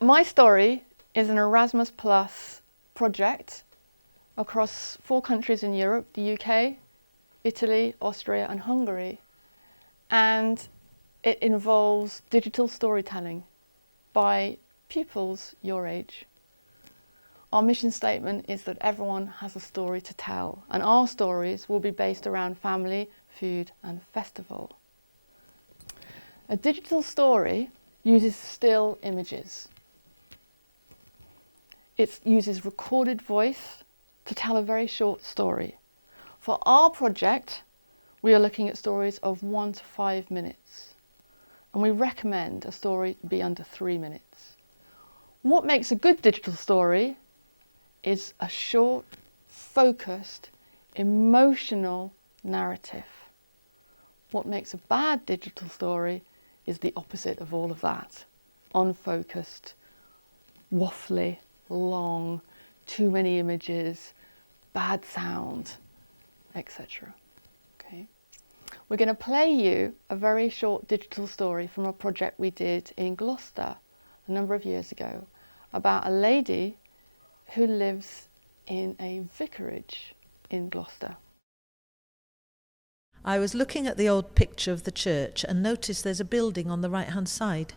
My Story is an Erasmus Plus project across 4 countries in Europe, the UK, Italy, Austria and Hungary, and it involves digital storytelling by pupils your age. Our mission statement is that everyone has a story to tell, and our stories will be based around family, food and festival. A digital story uses still images. It uses recorded voice to tell a very short story. For our project, we are looking at stories of 1 to 5 minutes, and we recommend a story be under 3 minutes. What makes a good digital story is a short, focused, emotional narrative. What makes a bad digital story is the opposite of all of that. Unfocused, waffly, long, too many images, bad sound, etc. Okay. We're going to play you a very short digital story from a project we did in Gloucester a number of years ago about a lady who lives in a vicarage in Gloucester. I was looking at the old picture of the church and noticed there's a building on the right-hand side.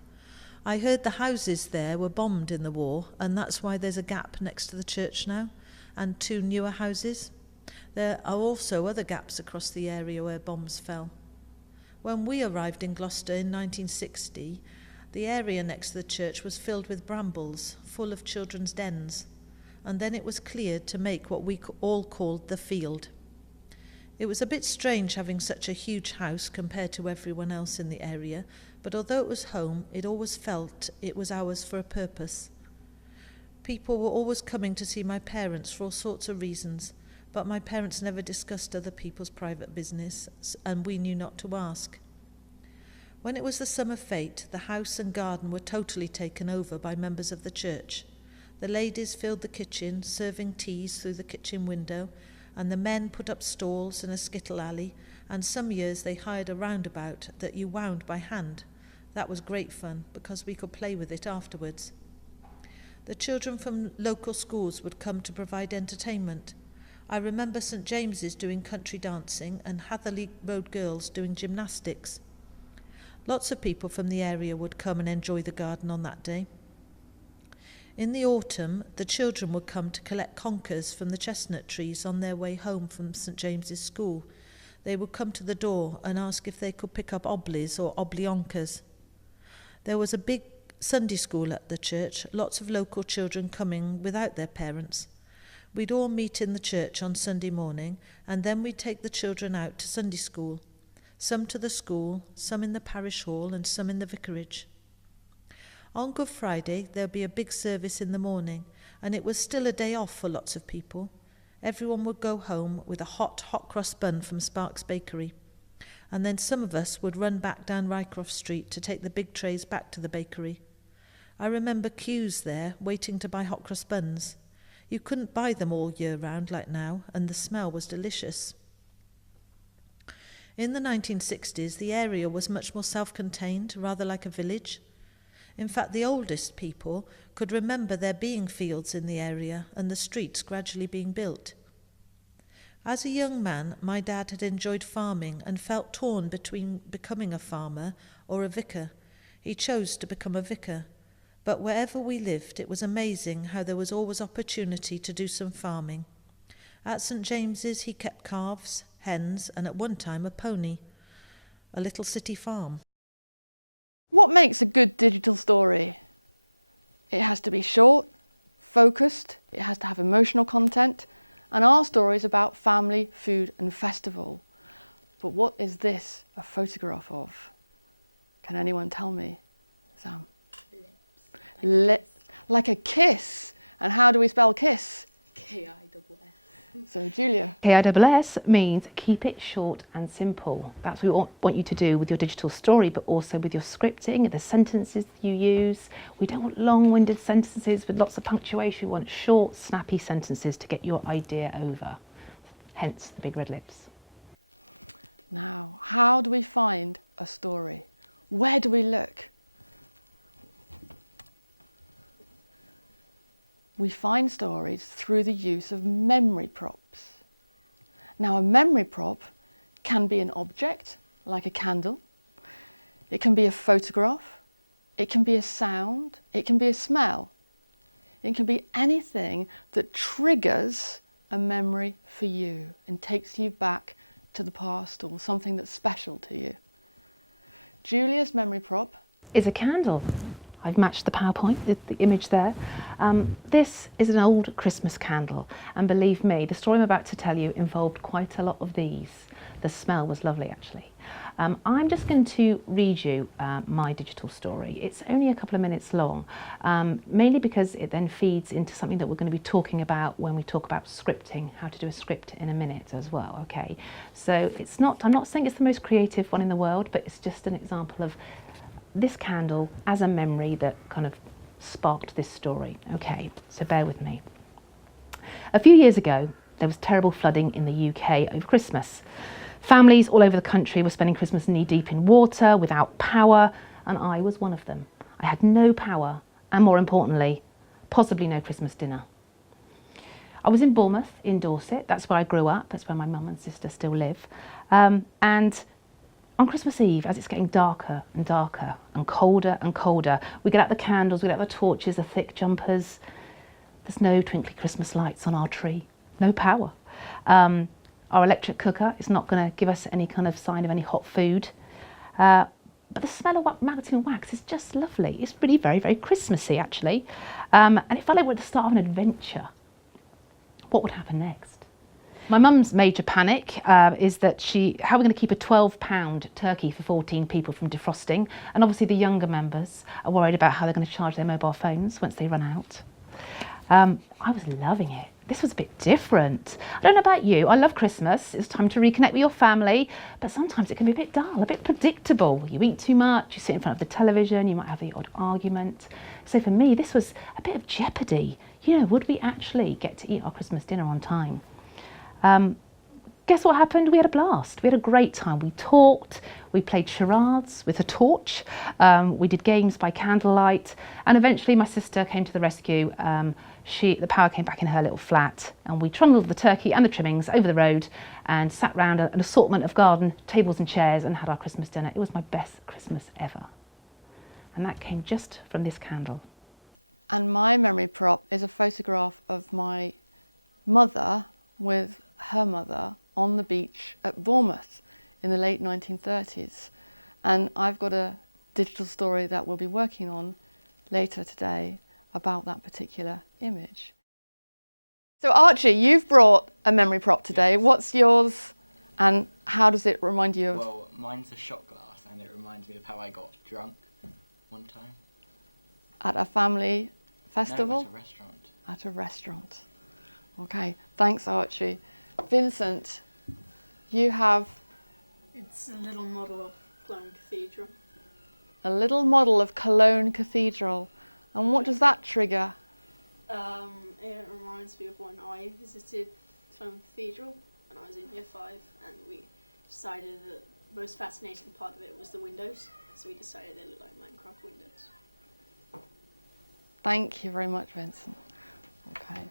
I heard the houses there were bombed in the war, and that's why there's a gap next to the church now, and 2 newer houses. There are also other gaps across the area where bombs fell. When we arrived in Gloucester in 1960, the area next to the church was filled with brambles, full of children's dens, and then it was cleared to make what we all called the field. It was a bit strange having such a huge house compared to everyone else in the area, but although it was home, it always felt it was ours for a purpose. People were always coming to see my parents for all sorts of reasons, but my parents never discussed other people's private business, and we knew not to ask. When it was the summer fete, the house and garden were totally taken over by members of the church. The ladies filled the kitchen, serving teas through the kitchen window, and the men put up stalls in a skittle alley, and some years they hired a roundabout that you wound by hand. That was great fun, because we could play with it afterwards. The children from local schools would come to provide entertainment. I remember St James's doing country dancing and Hatherley Road girls doing gymnastics. Lots of people from the area would come and enjoy the garden on that day. In the autumn, the children would come to collect conkers from the chestnut trees on their way home from St James's School. They would come to the door and ask if they could pick up oblies or oblionkas. There was a big Sunday school at the church, lots of local children coming without their parents. We'd all meet in the church on Sunday morning, and then we'd take the children out to Sunday school. Some to the school, some in the parish hall, and some in the vicarage. On Good Friday, there'll be a big service in the morning, and it was still a day off for lots of people. Everyone would go home with a hot cross bun from Sparks Bakery, and then some of us would run back down Rycroft Street to take the big trays back to the bakery. I remember queues there waiting to buy hot cross buns. You couldn't buy them all year round like now, and the smell was delicious. In the 1960s, the area was much more self-contained, rather like a village. In fact, the oldest people could remember there being fields in the area and the streets gradually being built. As a young man, my dad had enjoyed farming and felt torn between becoming a farmer or a vicar. He chose to become a vicar. But wherever we lived, it was amazing how there was always opportunity to do some farming. At St James's, he kept calves, hens, and at one time a pony. A little city farm. What makes a good digital story? It has to be short, focused, it has to have emotional content, and our story is about family, food and festival. But what is this a photograph of? Can anyone tell me? Sam? Lips. Like a kiss. And how do we spell kiss? K-I-S-S. So Julia. KISS means keep it short and simple. That's what we want you to do with your digital story, but also with your scripting, the sentences you use. We don't want long-winded sentences with lots of punctuation. We want short, snappy sentences to get your idea over. Hence the big red lips. Now, how do we find a story? Where do we look? we find stories through the use of memory props. Now, a memory prop can be an object, like a candle. It can be a photograph. It can be a sound. It can be a smell. It can be anything that triggers a memory for you and takes you back to the past or something that's special to you. Julia's memory prop is a candle. I've matched the PowerPoint, the image there. This is an old Christmas candle, and believe me, the story I'm about to tell you involved quite a lot of these. The smell was lovely, actually. I'm just going to read you my digital story. It's only a couple of minutes long, mainly because it then feeds into something that we're going to be talking about when we talk about scripting, how to do a script in a minute as well, okay? So I'm not saying it's the most creative one in the world, but it's just an example of this candle as a memory that kind of sparked this story. Okay, so bear with me. A few years ago, there was terrible flooding in the UK over Christmas. Families all over the country were spending Christmas knee-deep in water, without power, and I was one of them. I had no power, and more importantly, possibly no Christmas dinner. I was in Bournemouth, in Dorset. That's where I grew up. That's where my mum and sister still live. And on Christmas Eve, as it's getting darker and darker and colder, we get out the candles, we get out the torches, the thick jumpers. There's no twinkly Christmas lights on our tree, no power. Our electric cooker is not going to give us any kind of sign of any hot food. But the smell of magnetic wax is just lovely. It's really very, very Christmassy, actually. And it felt like we're at the start of an adventure. What would happen next? My mum's major panic is that how are we going to keep a 12-pound turkey for 14 people from defrosting? And obviously the younger members are worried about how they're going to charge their mobile phones once they run out. I was loving it. This was a bit different. I don't know about you, I love Christmas. It's time to reconnect with your family, but sometimes it can be a bit dull, a bit predictable. You eat too much, you sit in front of the television, you might have the odd argument. So for me, this was a bit of jeopardy. You know, would we actually get to eat our Christmas dinner on time? Guess what happened? We had a blast. We had a great time. We talked, we played charades with a torch, we did games by candlelight, and eventually my sister came to the rescue. The power came back in her little flat, and we trundled the turkey and the trimmings over the road and sat round an assortment of garden tables and chairs and had our Christmas dinner. It was my best Christmas ever. And that came just from this candle. And my memory prop is a photograph of my mother with her mother on the beach at Bournemouth in the late 1930s. And I've got a digital story that we'll be working on later today about that particular image. So Archie, you've brought a memory prop today. Yes. What's yours and how does it remind you of? Well, mine's a shot glass and it reminds me of how I got drunk one time. At a family festival? No, at a restaurant. At a restaurant. Okay, thanks Archie. Vincent, you have It's a little model of Cologne Cathedral. a little model of Cologne Cathedral. And what does that trigger? It reminds me of when I visited Cologne Cathedral when I was in year 5, and we decided that the most fascinating part of it was the windows, so we decided they looked like Minecraft windows. Thank you very much, Vincent. Okay.